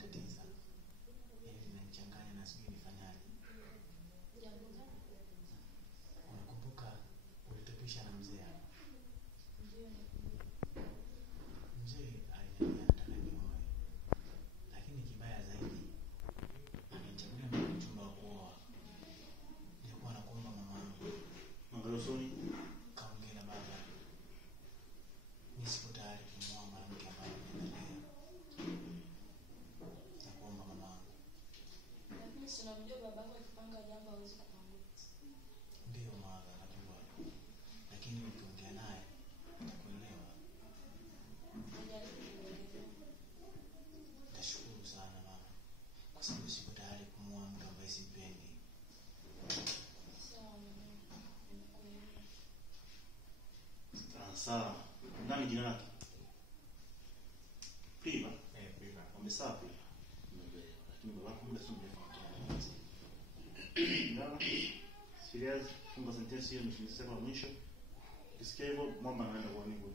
Tatiza. Hivi ninachanganya na sijui nifanyaje. Unakumbuka ulitupisha na mzee hapa? Mzee aliniambia nataka nioe. Lakini kibaya zaidi alinichagulia mimi mchumba wa kuoa. Nilikuwa nakuomba mamangu. Mangalosoni Kaongea na baba. Mimi siko tayari kumwoa mwanamke ambaye ninalea. Nakuomba mamangu. Lakini si unamjua babako akipanga jambo hawezi kupangua. Ndio mama, najua. Lakini ukiongea naye atakuelewa. Nashukuru sana mama. Kwa sababu siko tayari kumwoa mtu ambaye simpendi. sawa. Nani jina lake? Priva? Priva. Wamesafi. Lakini babako muda sio mrefu ndio. Serious, funga sentensi hiyo nimesema mwisho. Kisikia hivyo mwamba anaenda kwa nini?